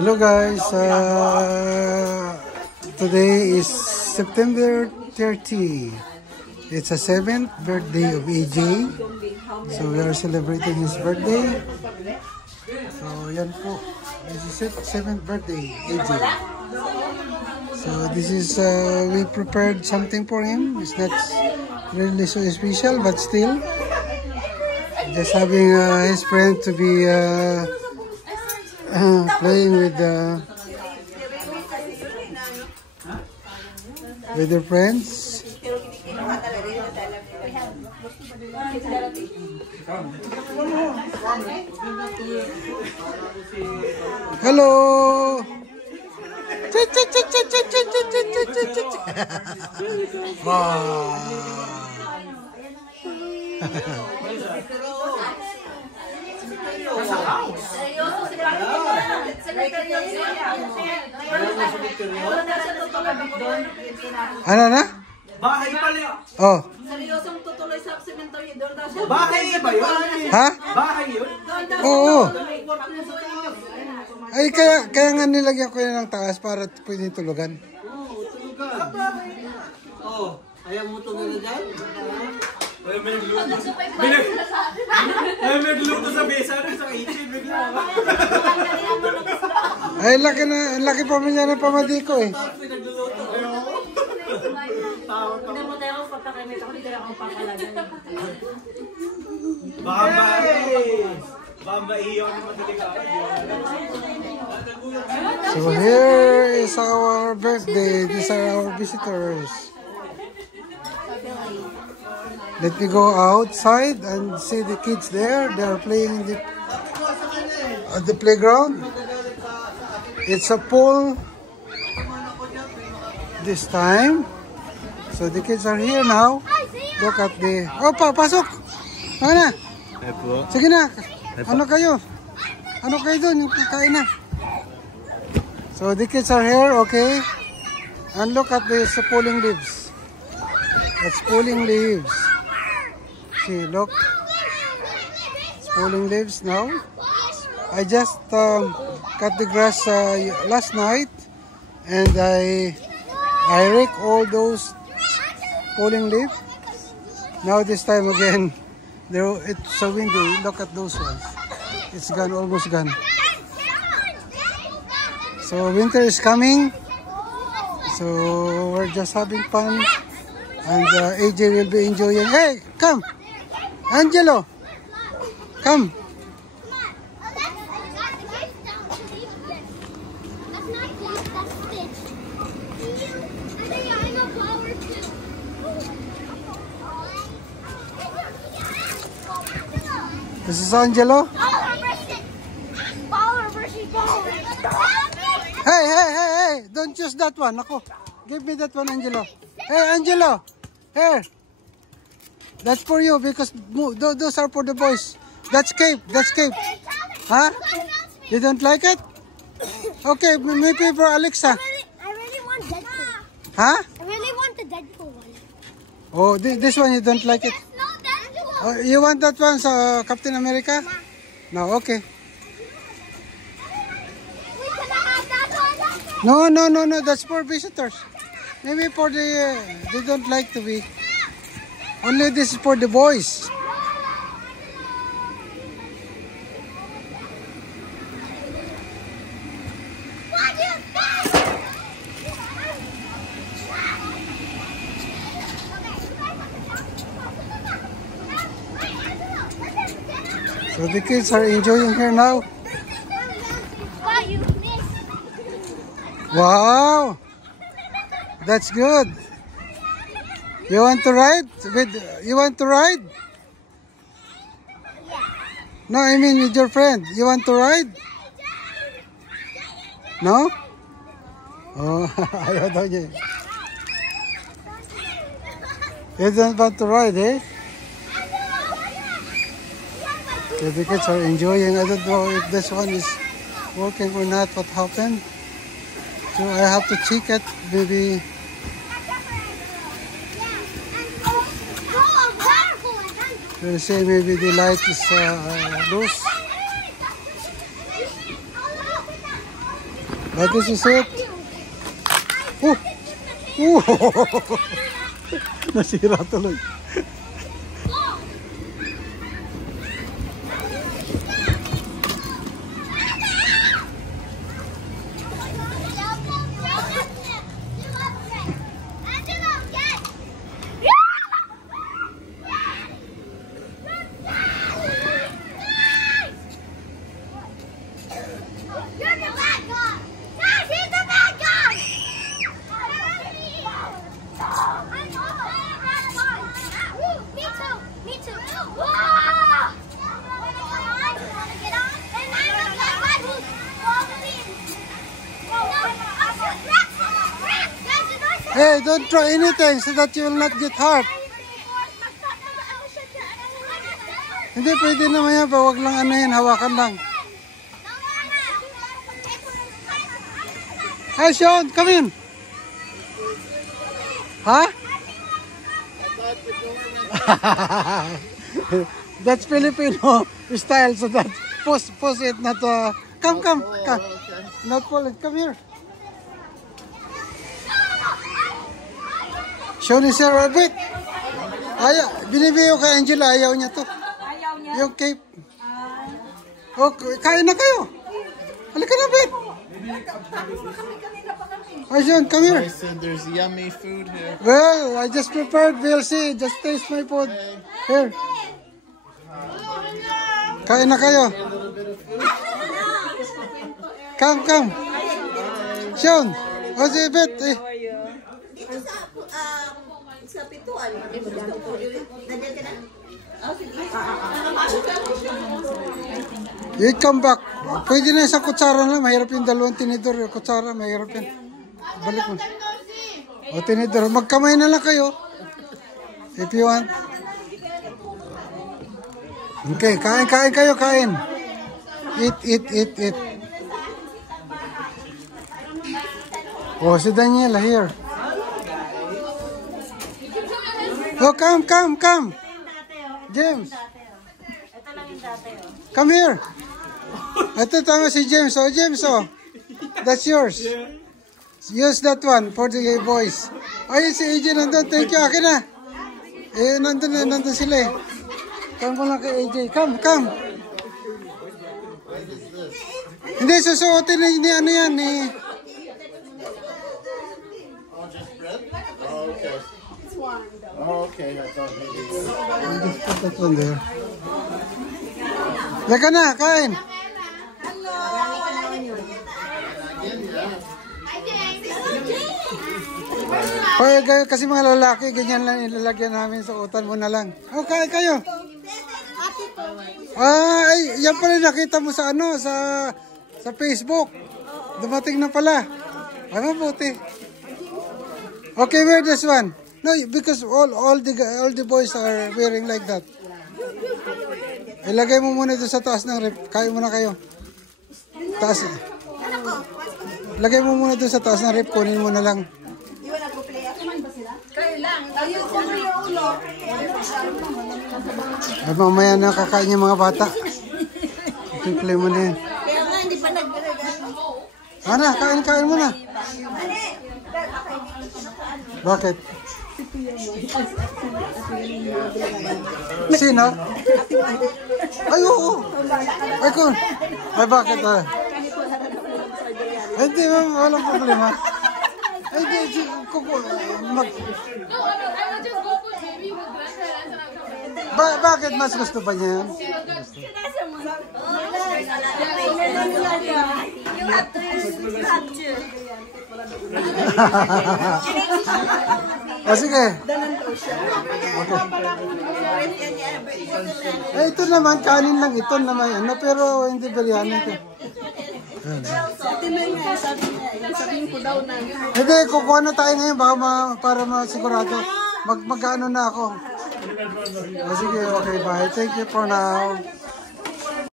Hello guys, today is September 30. It's a 7th birthday of AJ. So we are celebrating his birthday. So yan po, this is 7th birthday AJ. So this is, we prepared something for him. It's not really so special, but still just having his friend to be playing with their friends. Hello. Wow. Ano na? Bahay pala. Oh. Seryosong tutuloy sa sementeryo doon daw siya. Bahay ba yun? Ha? Bahay yun? Oo. Ay, kaya nga nilagyan ko yan ng taas para pwedeng tulugan. Oo, tulugan. Oo. Ayaw mo tulugan dyan? Ay, may nagluto. Ay, may nagluto sa besa sa kitchen. Ay, laki pa man yan ng pamadiko eh. Hindi mo tayo papakamit ako, hindi tayo akong papalagan. Baka maiiyaw ni Madalikaan. So here is our birthday. These are our visitors. Let me go outside and see the kids there. They are playing at the playground. It's a pool this time. So the kids are here now. Look at the... Opa, pasok! Ano na? Sige na. Ano kayo? Ano kayo doon? Yung kakain na. So the kids are here, okay? And look at this pulling leaves. That's pulling leaves. See, look. It's pulling leaves now. I just cut the grass last night, and I rake all those pulling leaves. Now this time again, it's so windy. Look at those ones. It's gone, almost gone. So winter is coming. So we're just having fun, and AJ will be enjoying. Hey, come, Angelo, come. This is Angelo. Hey! Don't choose that one. Ako, give me that one, Angelo. Hey, Angelo. Here. That's for you because those are for the boys. That's Cape. Huh? You don't like it? Okay, maybe for Alexa. I really want Deadpool. Huh? I really want the Deadpool one. Oh, this one you don't like it? No, Deadpool. Oh, you want that one, Captain America? No, okay. No, that's for visitors. Maybe for the, they don't like to be. Only this is for the boys. So the kids are enjoying here now. Wow, that's good. You want to ride? You want to ride? No, I mean with your friend. You want to ride? No? Oh, ayaw daw niya. You don't want to ride, eh? So the kids are enjoying. I don't know if this one is working or not. What happened? So I have to check it, maybe. They say maybe the light is loose. But this is it. Oh! Oh! Nasira tuloy. You're the bad guy! Dad, he's the bad guy! I know the bad guy! Me too! Me too! Whoa! Get on? And I'm the bad guy who's falling. Hey, don't try anything so that you will not get hurt. Hindi, pwede naman yan. Huwag lang ano yan, hawakan lang. Hi, Sean, come in. Huh? That's Filipino style, so that pose it, not come. Not pull it. Come here. Sean is here a bit. Binibigay ko kay Angela, ayaw niya to. Ayaw niya. Yung cape. Okay, kain na kayo. Halika na, bit. Hi, Sean, come here. I said there's yummy food here. Well, I just prepared. We'll see. Just taste my food. Here. Kain na kayo. Come. Sean, what's it, bit? Dito sa pituan. Nandiyan ka na? Oh, sige. You come back. Pwede na isang kutsara na. Mahirap yung dalawang tinidor. Kutsara, mahirap yan. Balik mo. O, tinidor. Magkamay na lang kayo. If you want. Okay, kain kayo, kain. Eat. Oh, si Daniela here. Oh, come. James. Ito lang yung dati, oh. Come here. Ito tama si James. Oh, James, oh. That's yours. Use that one for the boys. Ay, si AJ nandun. Thank you. Akin na. Nandun sila eh. Come mo lang kay AJ. Come. Hindi, susuotin ni ano yan eh. Oh, okay. I thought maybe. Just put that one there. Laka na, kain. Kasi mga lalaki, ganyan lang ilalagyan namin sa utan mo na lang. Oh, kain kayo. Ay, yan pala nakita mo sa ano, sa Facebook. Dumating na pala. Ay, mabuti. Okay, wear this one. No, because all the boys are wearing like that. Ilagay mo muna doon sa taas ng rep. Kain muna kayo. Taas. Lagay mo muna doon sa taas ng rep. Kunin mo na lang. At mamaya na kakain yung mga bata. I-play mo na yan. Kaya nga, hindi pa nag-regalo. Ana, kain mo na. Bakit? Sino? Ay, oo. Ay, kung. Ay, bakit? Hindi, walang problema. Ay, hindi. Bakit mas gusto pa niya yan? You have to use Sige. Okay. Ito naman, kanin lang ito naman. Ano, pero hindi biryani ito. Hindi, kukuha na tayo ngayon para masigurado. Mag-ano na ako. Sige, okay, bye. Thank you for now.